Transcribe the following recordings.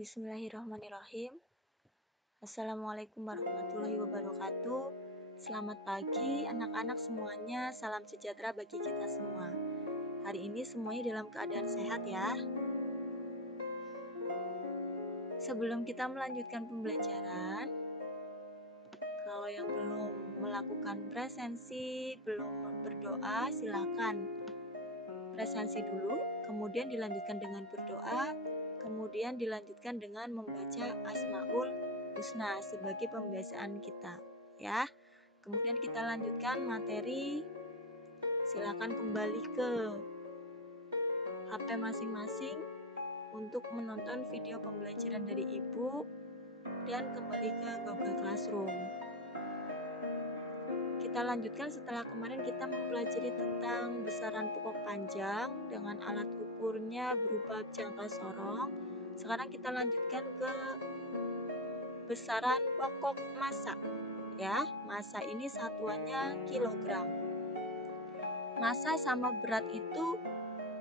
Bismillahirrahmanirrahim. Assalamualaikum warahmatullahi wabarakatuh. Selamat pagi anak-anak semuanya. Salam sejahtera bagi kita semua. Hari ini semuanya dalam keadaan sehat ya. Sebelum kita melanjutkan pembelajaran, kalau yang belum melakukan presensi, belum berdoa, silakan presensi dulu, kemudian dilanjutkan dengan berdoa, kemudian dilanjutkan dengan membaca Asmaul Husna sebagai pembiasaan kita ya. Kemudian kita lanjutkan materi. Silakan kembali ke HP masing-masing untuk menonton video pembelajaran dari Ibu dan kembali ke Google Classroom. Kita lanjutkan setelah kemarin kita mempelajari tentang besaran pokok panjang dengan alat ukurnya berupa jangka sorong. Sekarang kita lanjutkan ke besaran pokok massa ya. Massa ini satuannya kilogram. Massa sama berat itu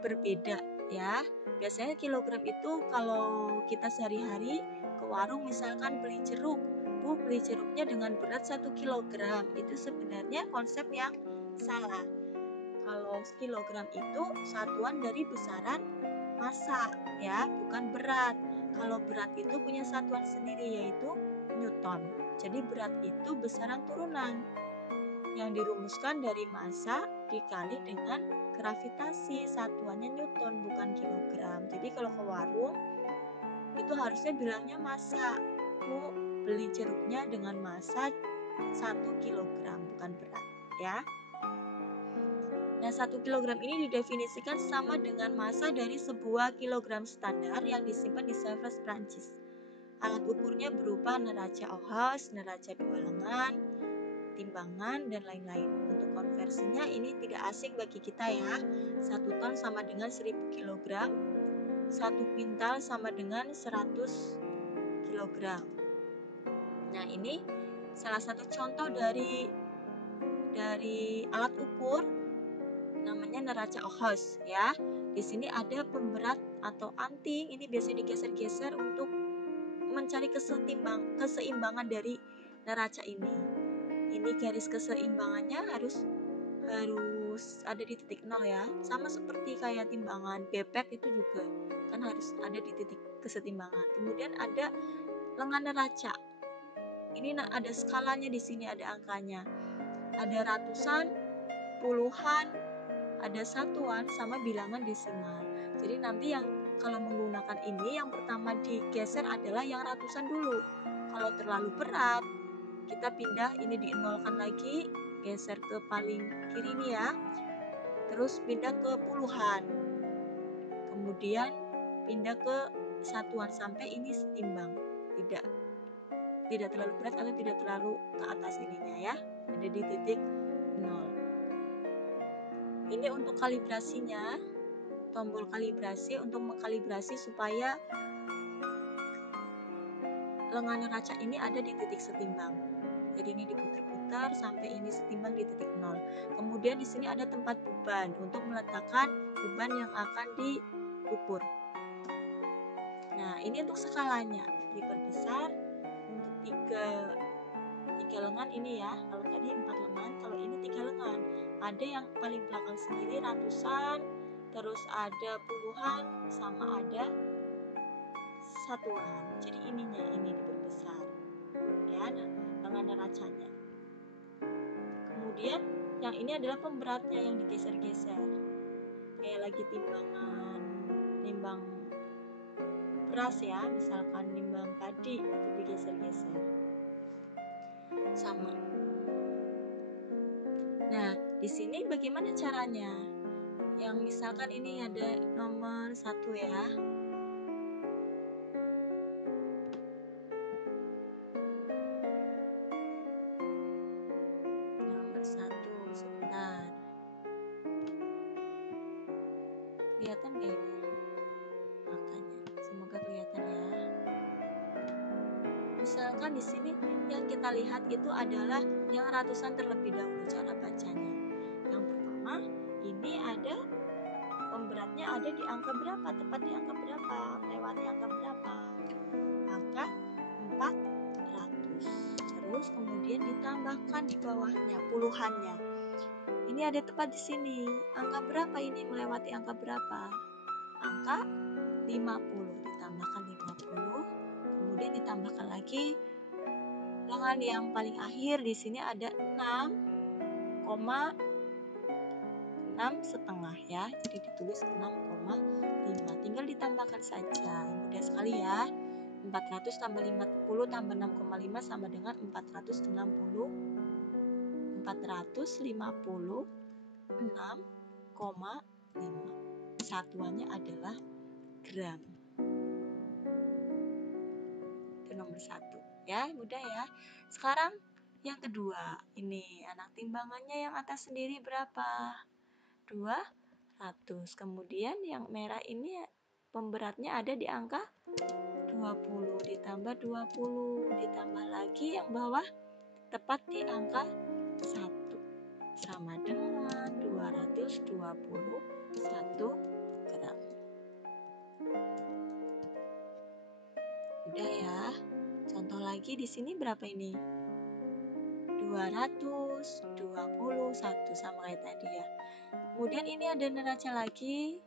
berbeda ya. Biasanya kilogram itu kalau kita sehari-hari ke warung misalkan beli jeruk, Bu beli jeruknya dengan berat 1 kilogram, itu sebenarnya konsep yang salah. Kalau kilogram itu satuan dari besaran massa ya, bukan berat. Kalau berat itu punya satuan sendiri yaitu Newton. Jadi berat itu besaran turunan yang dirumuskan dari massa dikali dengan gravitasi, satuannya Newton bukan kilogram. Jadi kalau ke warung itu harusnya bilangnya massa. Bu beli jeruknya dengan massa 1 kilogram bukan berat ya. Nah 1 kilogram ini didefinisikan sama dengan massa dari sebuah kilogram standar yang disimpan di Sevres, Prancis. Alat ukurnya berupa neraca Oghuz, neraca 2 lengan, timbangan, dan lain-lain. Untuk konversinya ini tidak asing bagi kita ya. 1 ton sama dengan 1000 kg, 1 kuintal sama dengan 100 kg. Nah ini salah satu contoh dari alat ukur namanya neraca Oghuz ya. Di sini ada pemberat atau anting, ini biasanya digeser-geser untuk mencari keseimbangan dari neraca ini. Ini garis keseimbangannya harus ada di titik 0 ya. Sama seperti kayak timbangan bebek itu juga kan harus ada di titik keseimbangan. Kemudian ada lengan neraca. Ini ada skalanya di sini, ada angkanya. Ada ratusan, puluhan, ada satuan sama bilangan desimal. Jadi nanti yang kalau menggunakan ini yang pertama digeser adalah yang ratusan dulu. Kalau terlalu berat, kita pindah ini dienolkan lagi, geser ke paling kiri ini ya. Terus pindah ke puluhan. Kemudian pindah ke satuan sampai ini setimbang. Tidak terlalu berat atau tidak terlalu ke atas ininya ya. Ada di titik 0. Ini untuk kalibrasinya, tombol kalibrasi untuk mengkalibrasi supaya lengan neraca ini ada di titik setimbang. Jadi ini diputar-putar sampai ini setimbang di titik 0. Kemudian di sini ada tempat beban untuk meletakkan beban yang akan diukur. Nah, ini untuk skalanya diperbesar untuk 3 lengan ini ya. Kalau tadi 4 lengan, kalau ini 3 lengan. Ada yang paling belakang sendiri ratusan, terus ada puluhan, sama ada satuan. Jadi ini diperbesar ya, lengan neracanya. Kemudian yang ini adalah pemberatnya yang digeser-geser. Kayak lagi nimbang beras ya, misalkan nimbang padi itu digeser-geser. Sama. Nah, di sini bagaimana caranya? Yang misalkan ini ada nomor 1 ya. Nomor 1, sebentar. Kelihatan gak ini? Makanya, semoga kelihatan ya. Misalkan di sini yang kita lihat itu adalah yang ratusan terlebih dahulu cara bacanya. Yang pertama, ini ada pemberatnya ada di angka berapa, tepat di angka berapa, lewati angka berapa. terus kemudian ditambahkan di bawahnya puluhannya. Ini ada tepat di sini. Angka berapa ini melewati angka berapa? Angka 50. Ditambahkan 50, kemudian ditambahkan lagi dengan yang paling akhir di sini ada 6,6 setengah ya. Jadi ditulis 6,5. Tinggal ditambahkan saja. Mudah sekali ya. 400 tambah 50 tambah 6,5 sama dengan 456. Satuannya adalah gram. Itu nomor 1 ya, mudah ya. Sekarang yang kedua, ini anak timbangannya yang atas sendiri berapa? 200. Kemudian yang merah ini pemberatnya ada di angka 20, ditambah 20, ditambah lagi yang bawah tepat di angka 1 sama dengan 221 gram. Udah ya. Contoh lagi di sini berapa ini? 221 sama kayak tadi ya. Kemudian ini ada neraca lagi.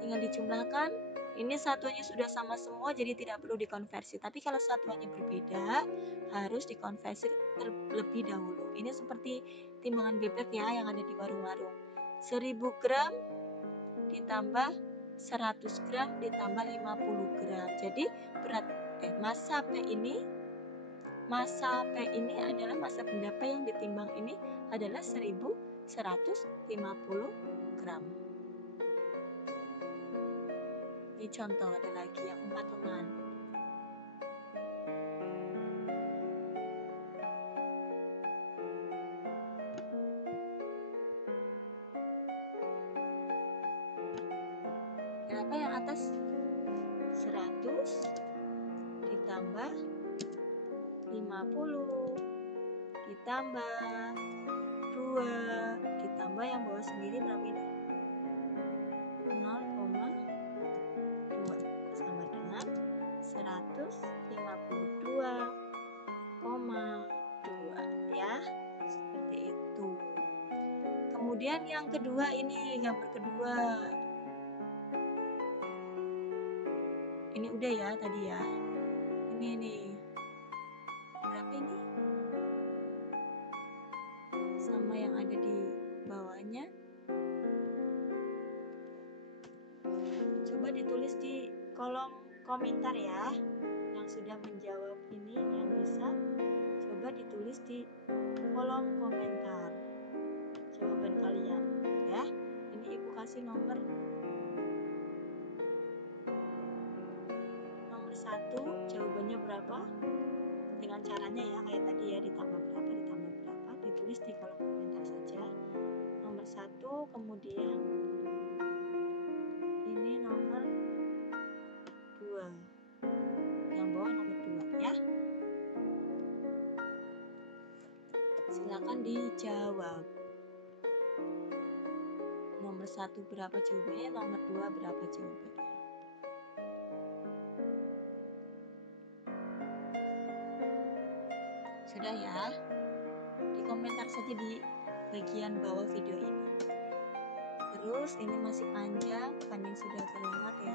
Tinggal dijumlahkan. Ini satuannya sudah sama semua jadi tidak perlu dikonversi. Tapi kalau satuannya berbeda harus dikonversi terlebih dahulu. Ini seperti timbangan bebek ya yang ada di warung-warung. 1000 gram ditambah 100 gram ditambah 50 gram. Jadi massa P ini adalah massa benda P yang ditimbang ini adalah 1150 gram. Ini contoh ada lagi yang 4 teman. Kenapa yang atas 100 ditambah 50 ditambah 2 ditambah yang bawah sendiri berapa ini? 0,2 sama dengan 152,2 ya. Seperti itu. Kemudian yang kedua ini gambar kedua. Ini udah ya tadi ya. Ini berapa ini? Sama yang ada di bawahnya. Coba ditulis di kolom komentar ya. Yang sudah menjawab ini yang bisa coba ditulis di kolom komentar jawaban kalian ya. Ini ibu kasih nomor 1 jawabannya berapa dengan caranya ya kayak tadi ya, ditambah berapa ditulis di kolom komentar saja. Nomor 1, kemudian ini nomor 2, yang bawah nomor 2 ya. Silakan dijawab. Nomor 1 berapa jawabannya, nomor 2 berapa jawabannya. Sudah ya, di komentar saja di bagian bawah video ini. Terus ini masih panjang sudah terlewat ya.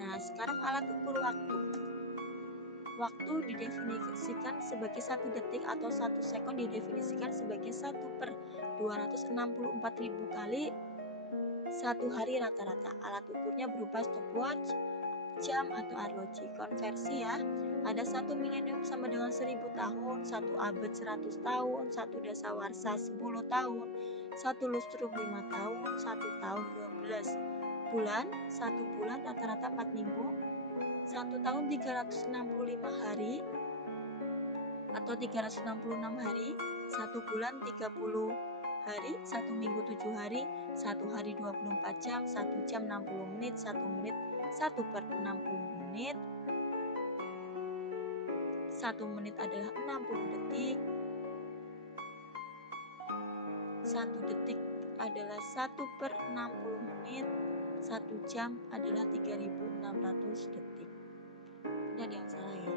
Nah sekarang alat ukur waktu. Waktu didefinisikan sebagai 1 detik atau 1 sekon didefinisikan sebagai 1/264.000 kali 1 hari rata-rata. Alat ukurnya berupa stopwatch, jam atau arloji. Konversi ya. Ada 1 milenium sama dengan 1000 tahun, 1 abad 100 tahun, 1 dasawarsa 10 tahun, 1 lustrum 5 tahun, 1 tahun 12 bulan, 1 bulan rata-rata 4 minggu, 1 tahun 365 hari atau 366 hari, 1 bulan 30 hari, 1 minggu 7 hari, 1 hari 24 jam, 1 jam 60 menit, 1 menit 1/60 menit, 1 menit adalah 60 detik, 1 detik adalah 1/60 menit, 1 jam adalah 3600 detik. Ini ada yang salah ya.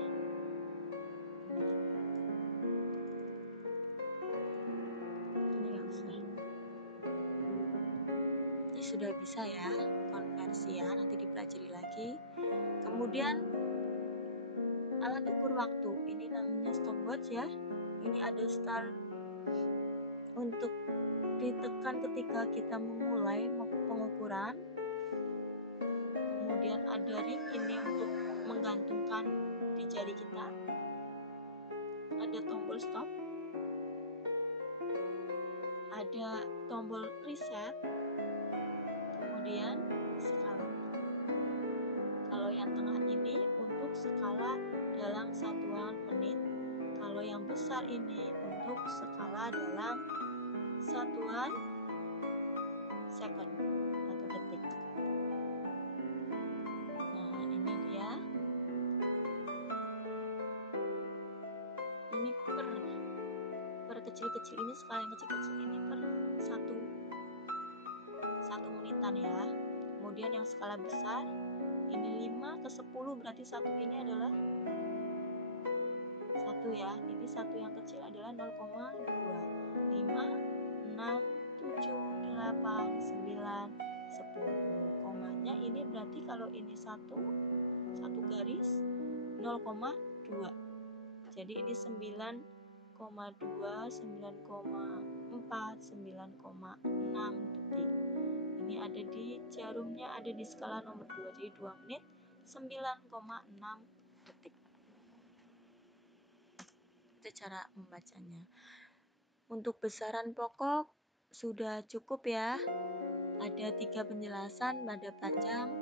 sudah bisa ya konversi ya, nanti dipelajari lagi. Kemudian alat ukur waktu, ini namanya stopwatch ya. Ini ada start untuk ditekan ketika kita memulai pengukuran. Kemudian ada ring ini untuk menggantungkan di jari kita. Ada tombol stop. Ada tombol reset. Kemudian skala. Kalau yang tengah ini untuk skala dalam satuan menit. Kalau yang besar ini untuk skala dalam satuan second atau detik. Nah, ini dia. Ini per kecil-kecil ini, skala yang kecil-kecil ini per satu menitan ya. Kemudian yang skala besar ini 5 ke 10, berarti satu ini adalah 1 ya. Ini satu yang kecil adalah 0,2, 5, 6, 7, 8, 9, 10. Komanya ini berarti kalau ini satu garis 0,2. Jadi ini 9,2, 9,4, 9,6 detik. Ini ada di jarumnya, ada di skala nomor 2. Jadi 2 menit 9,6 detik. Itu cara membacanya. Untuk besaran pokok sudah cukup ya. Ada 3 penjelasan pada panjang,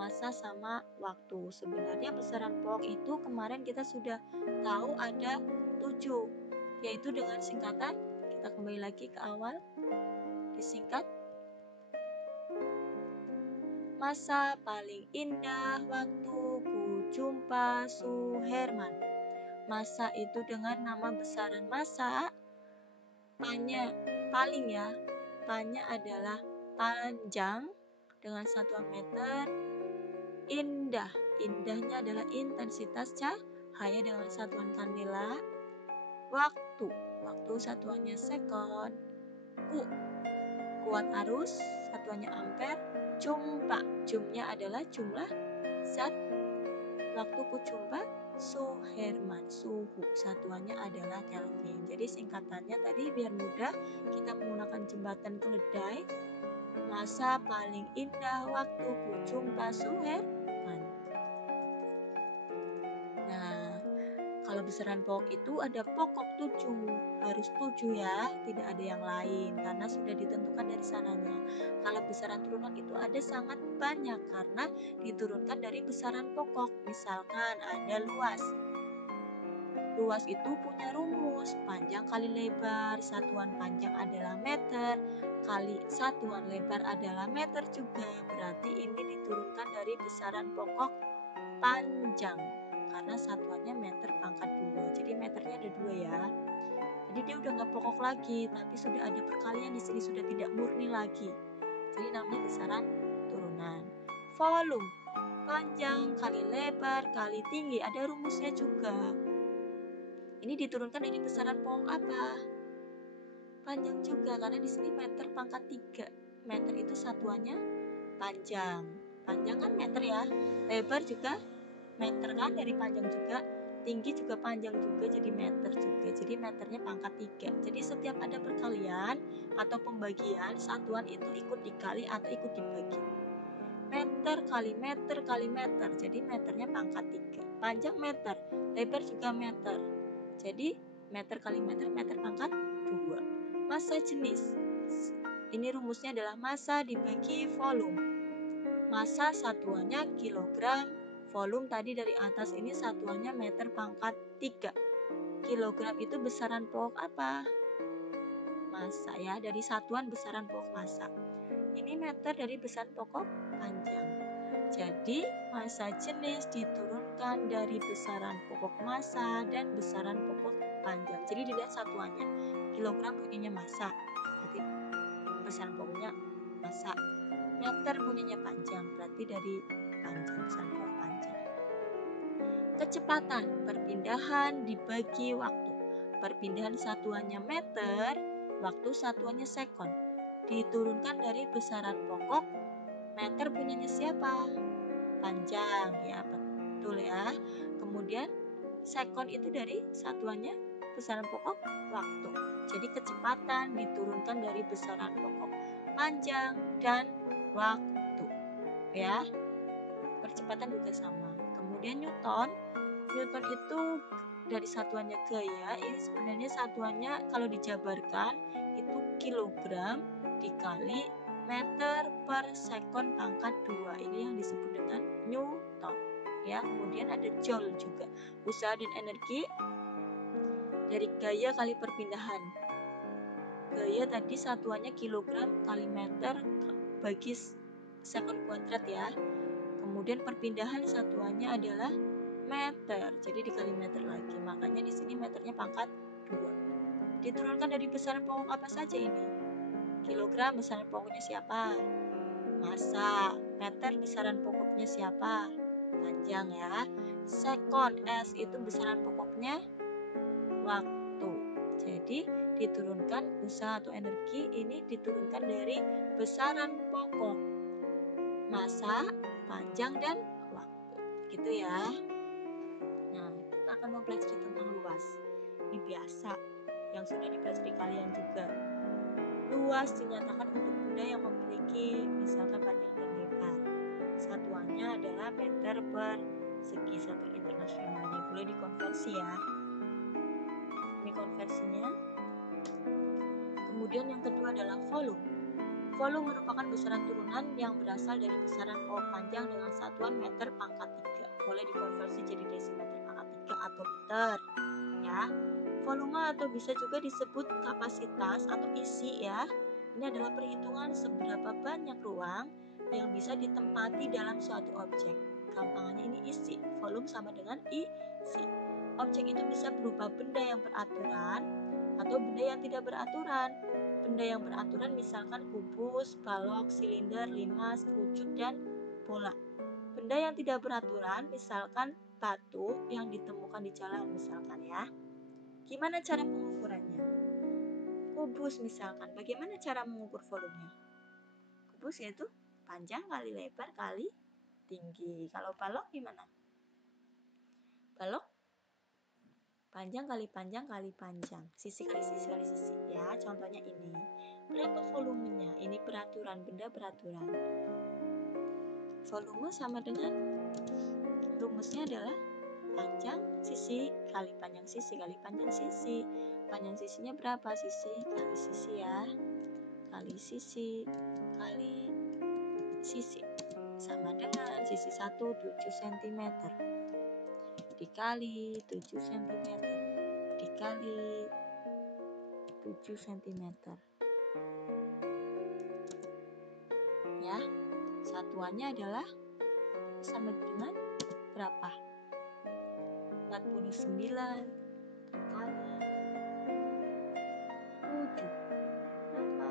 massa, sama waktu. Sebenarnya besaran pokok itu kemarin kita sudah tahu ada 7, yaitu dengan singkatan. Kita kembali lagi ke awal. Disingkat masa paling indah waktu ku jumpa Suherman. Masa itu dengan nama besaran masa. Panya paling ya. Panya adalah panjang dengan satuan meter. Indah, indahnya adalah intensitas cahaya dengan satuan kandela. Waktu satuannya sekon. Kuat arus, satuannya ampere. Jumnya adalah jumlah zat. Waktu ku jumpa Suherman, suhu, satuannya adalah Kelvin. Jadi singkatannya tadi biar mudah, kita menggunakan jembatan keledai. Masa paling indah waktu ku jumpa Suherman. Nah, kalau besaran pokok itu ada pokok 7, harus 7 ya, tidak ada yang lain karena sudah ditentukan dari sananya. Kalau besaran turunan itu ada sangat banyak karena diturunkan dari besaran pokok. Misalkan ada luas. Luas itu punya rumus, panjang kali lebar, satuan panjang adalah meter, kali satuan lebar adalah meter juga. Berarti ini diturunkan dari besaran pokok panjang. Karena satuannya meter pangkat 2, jadi meternya ada 2 ya. Jadi dia udah nggak pokok lagi, tapi sudah ada perkalian di sini, sudah tidak murni lagi. Jadi namanya besaran turunan. Volume, panjang kali lebar kali tinggi, ada rumusnya juga. Ini diturunkan dari besaran pokok apa? Panjang juga, karena di sini meter pangkat 3. Meter itu satuannya panjang. Panjang kan meter ya. Lebar juga meter kan, dari panjang juga. Tinggi juga panjang juga, jadi meter juga. Jadi meternya pangkat 3. Jadi setiap ada perkalian atau pembagian, satuan itu ikut dikali atau ikut dibagi. Meter kali meter kali meter, jadi meternya pangkat 3. Panjang meter, lebar juga meter. Jadi meter kali meter, meter pangkat 2. Massa jenis. Ini rumusnya adalah massa dibagi volume. Massa satuannya kilogram, volume tadi dari atas ini satuannya meter pangkat 3. Kilogram itu besaran pokok apa? Massa ya, dari satuan besaran pokok massa. Ini meter dari besaran pokok panjang. Jadi massa jenis diturunkan dari besaran pokok massa dan besaran pokok panjang. Jadi dilihat satuannya. Kilogram bunyinya massa, berarti besaran pokoknya massa. Meter bunyinya panjang, berarti dari panjang, besaran pokok panjang. Kecepatan perpindahan dibagi waktu. Perpindahan satuannya meter, waktu satuannya sekon. diturunkan dari besaran pokok. Meter punyanya siapa? Panjang, ya betul ya. Kemudian sekon itu dari satuannya besaran pokok waktu. Jadi kecepatan diturunkan dari besaran pokok panjang dan waktu, ya. Percepatan juga sama. Kemudian Newton itu dari satuannya gaya, ini sebenarnya satuannya kalau dijabarkan itu kilogram dikali meter per sekon pangkat 2. Ini yang disebut dengan Newton, ya. Kemudian ada joule juga, usaha dan energi dari gaya kali perpindahan. Gaya tadi satuannya kilogram kali meter bagi sekon kuadrat, ya. Kemudian perpindahan satuannya adalah meter, jadi dikali meter lagi. Makanya di sini meternya pangkat 2. Diturunkan dari besaran pokok apa saja ini? Kilogram besaran pokoknya siapa? Massa. Meter besaran pokoknya siapa? Panjang, ya. Sekon, S itu besaran pokoknya waktu. Jadi diturunkan usaha atau energi ini diturunkan dari besaran pokok, massa, panjang, dan waktu. Gitu ya. Nah, kita akan mempelajari tentang luas. Ini biasa yang sudah dipelajari kalian juga. Luas dinyatakan untuk benda yang memiliki misalkan panjang dan lebar. Satuannya adalah meter per segi, satuan internasionalnya. Boleh dikonversi, ya. Ini konversinya. Kemudian yang kedua adalah volume. Volume merupakan besaran turunan yang berasal dari besaran pokok panjang dengan satuan meter pangkat 3. Boleh dikonversi jadi desimeter pangkat 3 atau liter, ya. Volume atau bisa juga disebut kapasitas atau isi, ya. Ini adalah perhitungan seberapa banyak ruang yang bisa ditempati dalam suatu objek. Gampangannya ini isi. Volume sama dengan isi. Objek itu bisa berupa benda yang beraturan atau benda yang tidak beraturan. Benda yang beraturan misalkan kubus, balok, silinder, limas, kerucut, dan bola. Benda yang tidak beraturan misalkan batu yang ditemukan di jalan misalkan, ya. Gimana cara pengukurannya? Kubus misalkan, bagaimana cara mengukur volumenya? Kubus yaitu panjang kali lebar kali tinggi. Kalau balok gimana? Balok panjang kali panjang kali panjang, sisi kali sisi kali sisi, ya. Contohnya ini. Berapa volumenya? Ini beraturan, benda beraturan. Volume sama dengan rumusnya adalah panjang sisi kali panjang sisi kali panjang sisi. Panjang sisinya berapa? Sisi kali sisi, ya. Kali sisi kali sisi sama dengan sisi 1 7 cm dikali 7 cm dikali 7 cm, ya. Satuannya adalah sama dengan berapa? 49 kali 7 berapa?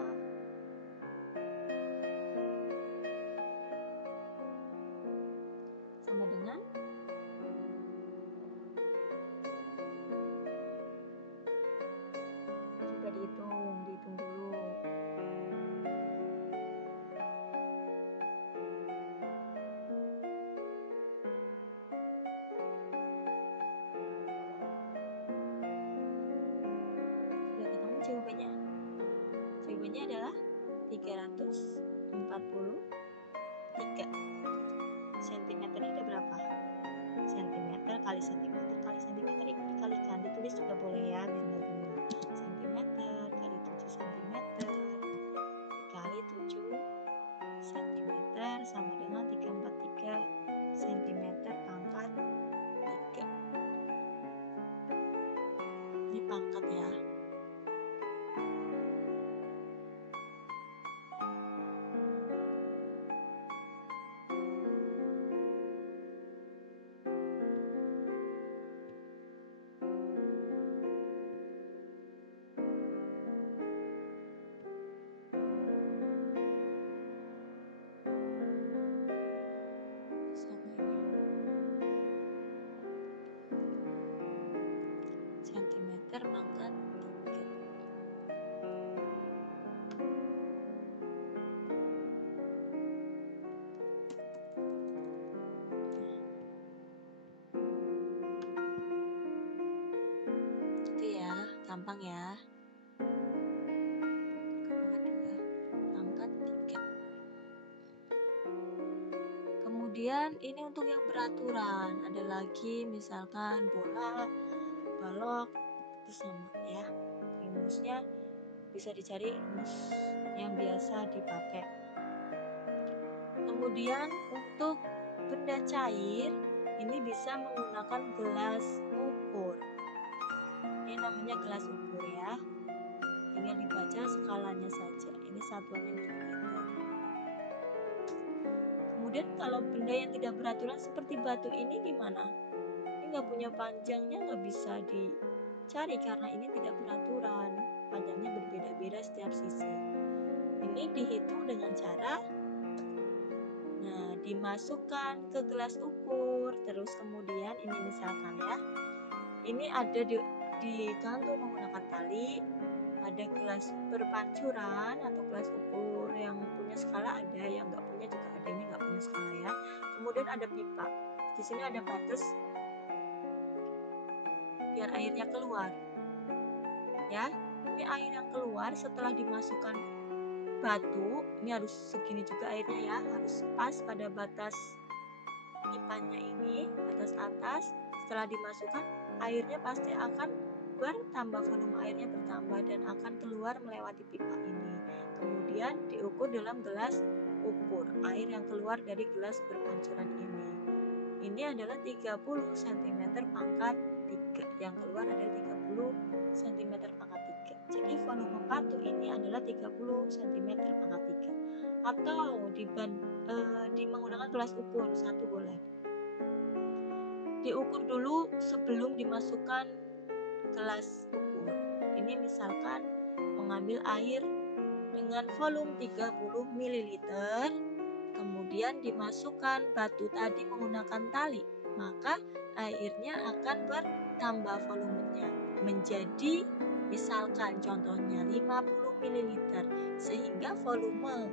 Sama dengan coba dihitung dulu. Sudah ketemu jawabannya? Jawabannya adalah 343 cm. Ini ada berapa? Centimeter kali centimeter kali centimeter dikalikan, ditulis juga boleh, ya, biar nggak bingung. Centimeter kali 7 cm dikali 7 cm sama dengan 343 cm pangkat 3. Ini pangkat, ya. Centimeter pangkat 3. gampang ya. Pangkat 3. Kemudian ini untuk yang beraturan, ada lagi misalkan bola, balok, itu sama ya. Rumusnya bisa dicari rumus yang biasa dipakai. Kemudian untuk benda cair ini bisa menggunakan gelas ukur. Ini namanya gelas ukur ya. Tinggal dibaca skalanya saja. Ini satuannya mililiter. Kemudian kalau benda yang tidak beraturan seperti batu ini gimana? Ini nggak punya panjangnya, nggak bisa dicari karena ini tidak beraturan. Panjangnya berbeda-beda setiap sisi. Ini dihitung dengan cara dimasukkan ke gelas ukur. Terus kemudian ini misalkan ya, ini ada digantung menggunakan tali. Ada gelas berpancuran atau gelas ukur yang punya skala ada, yang nggak punya juga ada. Ini nggak punya skala ya. Kemudian ada pipa. Di sini ada batas biar airnya keluar. Ya, ini air yang keluar setelah dimasukkan batu, ini harus segini juga airnya ya, harus pas pada batas pipanya ini, batas atas. Setelah dimasukkan, airnya pasti akan bertambah, volume airnya bertambah dan akan keluar melewati pipa ini. Kemudian diukur dalam gelas ukur, air yang keluar dari gelas berpancuran ini. Ini adalah 30 cm pangkat 3, yang keluar adalah 30 cm pangkat 3. Jadi volume batu ini adalah 30 cm pangkat 3. Atau menggunakan gelas ukur, satu boleh. Diukur dulu sebelum dimasukkan gelas ukur. Ini misalkan mengambil air dengan volume 30 ml, kemudian dimasukkan batu tadi menggunakan tali, maka airnya akan bertambah volumenya menjadi misalkan contohnya 50 ml, sehingga volume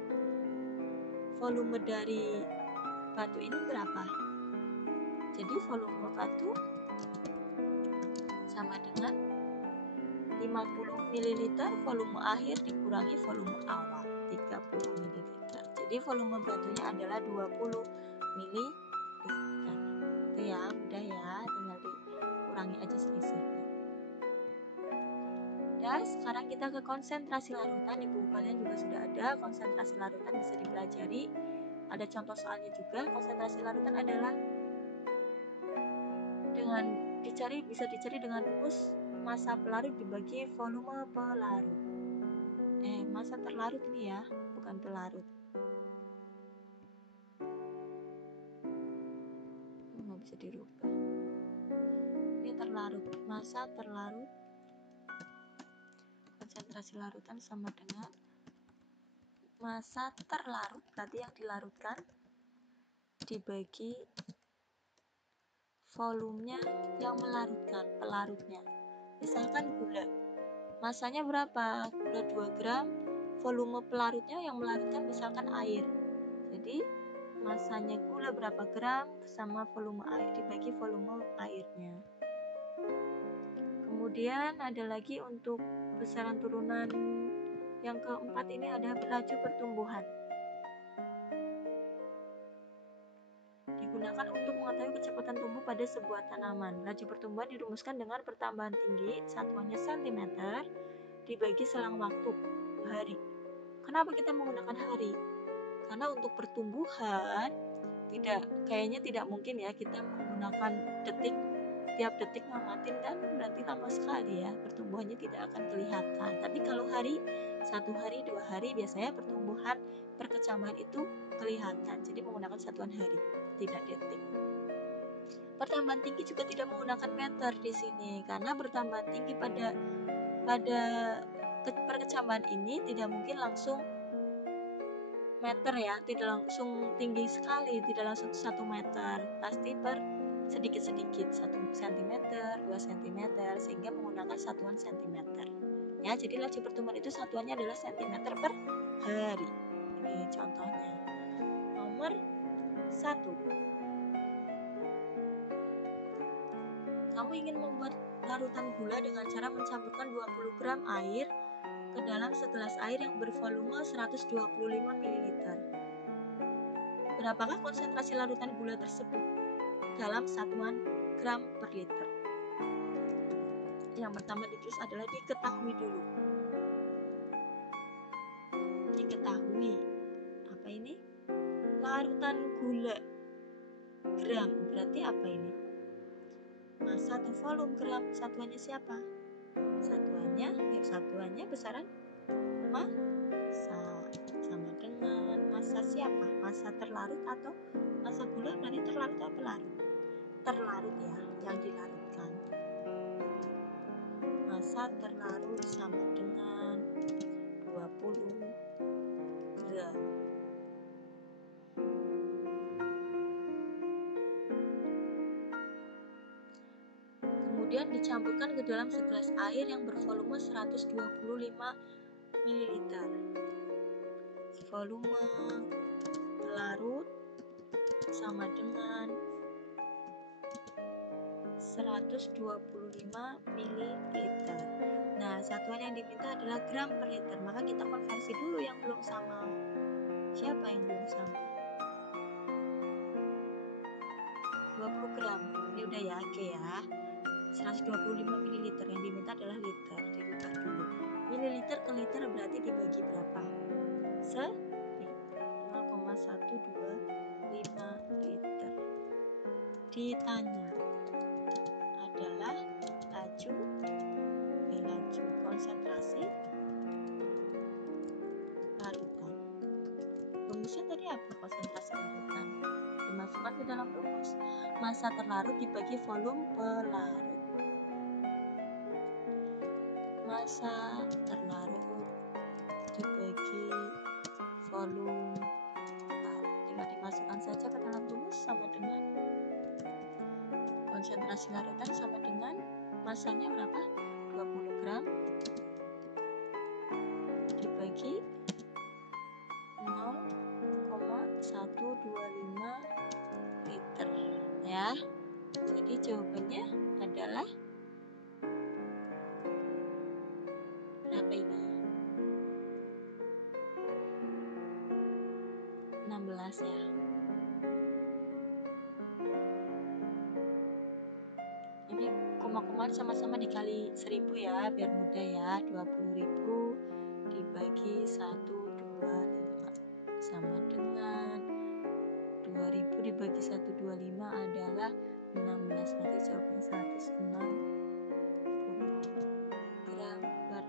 dari batu ini berapa? Jadi volume batu sama dengan 50 ml volume akhir dikurangi volume awal 30 ml. Jadi volume batunya adalah 20 ml. Itu ya, mudah ya, tinggal dikurangi aja selisihnya. Dan sekarang kita ke konsentrasi larutan. Di buku kalian juga sudah ada konsentrasi larutan, bisa dipelajari. Ada contoh soalnya juga. Konsentrasi larutan adalah bisa dicari dengan rumus massa pelarut dibagi volume pelarut. Massa terlarut ini ya, bukan pelarut. Nggak bisa dirubah. Ini terlarut, massa terlarut. Konsentrasi larutan sama dengan massa terlarut, berarti yang dilarutkan dibagi volumenya yang melarutkan, pelarutnya. Misalkan gula, masanya berapa? Gula 2 gram, volume pelarutnya yang melarutkan misalkan air. Jadi masanya gula berapa gram sama volume air dibagi volume airnya. Kemudian ada lagi untuk besaran turunan yang keempat, ini ada laju pertumbuhan. Digunakan untuk mengetahui kecepatan tumbuh pada sebuah tanaman. Laju pertumbuhan dirumuskan dengan pertambahan tinggi, satuannya cm, dibagi selang waktu, hari. Kenapa kita menggunakan hari? Karena untuk pertumbuhan kayaknya tidak mungkin ya kita menggunakan detik, tiap detik ngamatin kan berarti lama sekali ya, pertumbuhannya tidak akan kelihatan. Tapi kalau hari, 1 hari, 2 hari, biasanya pertumbuhan perkecambahan itu kelihatan. Jadi menggunakan satuan hari, tidak detik. Pertambahan tinggi juga tidak menggunakan meter di sini, karena pertambahan tinggi pada perkecambahan ini tidak mungkin langsung meter ya, tidak langsung tinggi sekali, tidak langsung 1 meter, pasti sedikit-sedikit, 1 cm, 2 cm, sehingga menggunakan satuan cm. Ya, jadi laju pertumbuhan itu satuannya adalah cm per hari. Ini contohnya. Nomor 1. Kamu ingin membuat larutan gula dengan cara mencampurkan 20 gram air ke dalam segelas air yang bervolume 125 ml. Berapakah konsentrasi larutan gula tersebut dalam satuan gram per liter? Yang pertama ditulis adalah diketahui dulu. Diketahui. Apa ini? Larutan gula gram. Berarti apa ini? Massa atau volume gram? Satuannya siapa? Satuannya besaran massa sama dengan massa siapa? Massa terlarut atau massa gula? Berarti terlarut atau pelarut? Terlarut ya, yang dilarutkan. Massa terlarut sama dengan 20 gram. Kemudian dicampurkan ke dalam segelas air yang bervolume 125 ml. Volume pelarut sama dengan 125 ml. Nah, satuan yang diminta adalah gram per liter. Maka kita konversi dulu yang belum sama. Siapa yang belum sama? 20 gram. Ini udah ya, oke ya. 125 ml yang diminta adalah liter. Dirubah dulu. Mililiter ke liter berarti dibagi berapa? 0,125 liter. Ditanya adalah laju konsentrasi larutan. Rumusnya tadi apa konsentrasi larutan? Dimasukkan ke dalam rumus. Massa terlarut dibagi volume pelarut. Massa terlarut dibagi volume pelarut. Tinggal dimasukkan saja ke dalam rumus sama dengan konsentrasi larutan sama dengan massanya berapa? 20 gram dibagi 0,125 liter ya. Jadi jawabannya adalah berapa ini? 16 ya. Ini koma-koma sama-sama dikali 1000 ya, biar mudah ya. 20.000 dibagi 125 sama dengan 2000 dibagi 125 adalah 16. Berarti jawabannya 160 gram per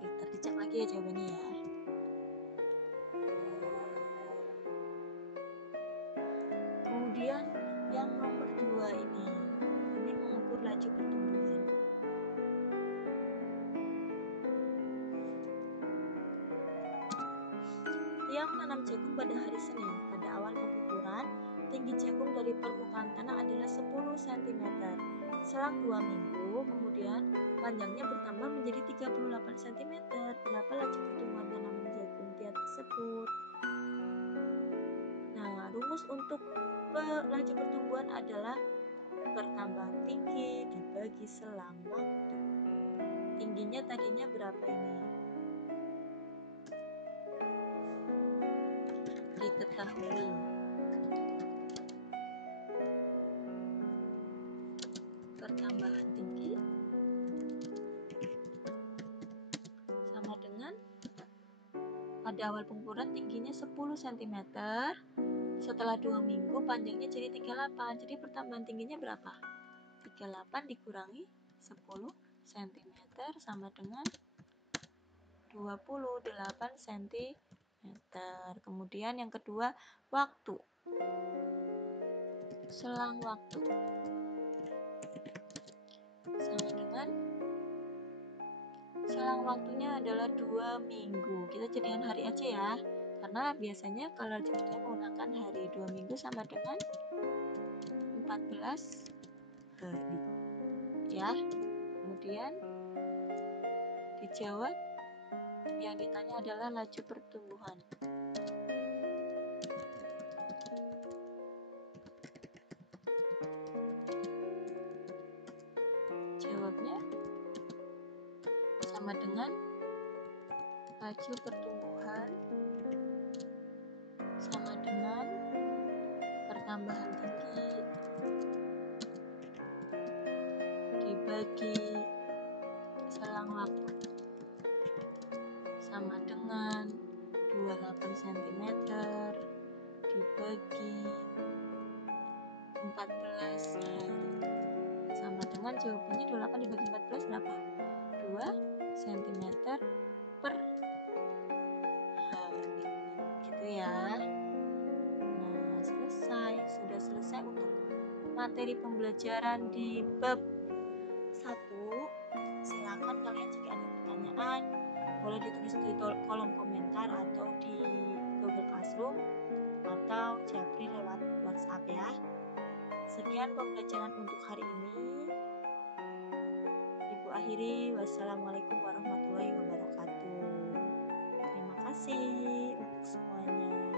liter. Dicek lagi ya jawabannya ya. Kemudian yang nomor 2 ini mengukur laju pertumbuhan. Dia menanam jagung pada hari Senin. Pada awal pengukuran, tinggi jagung dari permukaan tanah adalah 10 cm. Selang 2 minggu, kemudian panjangnya bertambah menjadi 38 cm. Berapa laju pertumbuhan tanaman jagung tiap tersebut? Nah, rumus untuk laju pertumbuhan adalah pertambahan tinggi dibagi selang waktu. Tingginya tadinya berapa ini? Diketahui. Pertambahan tinggi sama dengan pada awal pengukuran tingginya 10 cm. Setelah 2 minggu panjangnya jadi 38. Jadi pertambahan tingginya berapa? 38 dikurangi 10 cm sama dengan 28 cm. Kemudian yang kedua, waktu. Selang waktu sama dengan selang waktunya adalah 2 minggu. Kita jadikan hari aja ya, karena biasanya kalau kita menggunakan hari 2 minggu sama dengan 14 hari ya. Kemudian dijawab, yang ditanya adalah laju pertumbuhan. Jawabnya sama dengan laju pertumbuhan sama dengan pertambahan tinggi dibagi selang waktu sama dengan 28 cm dibagi 14 hari sama dengan jawabannya 28 dibagi 14 berapa? 2 cm per hari gitu ya. Nah, sudah selesai untuk materi pembelajaran di bab 1. Silakan kalian jika ada pertanyaan boleh ditulis di kolom komentar atau di Google Classroom atau japri lewat WhatsApp ya. Sekian pembelajaran untuk hari ini. Ibu akhiri, wassalamualaikum warahmatullahi wabarakatuh. Terima kasih untuk semuanya.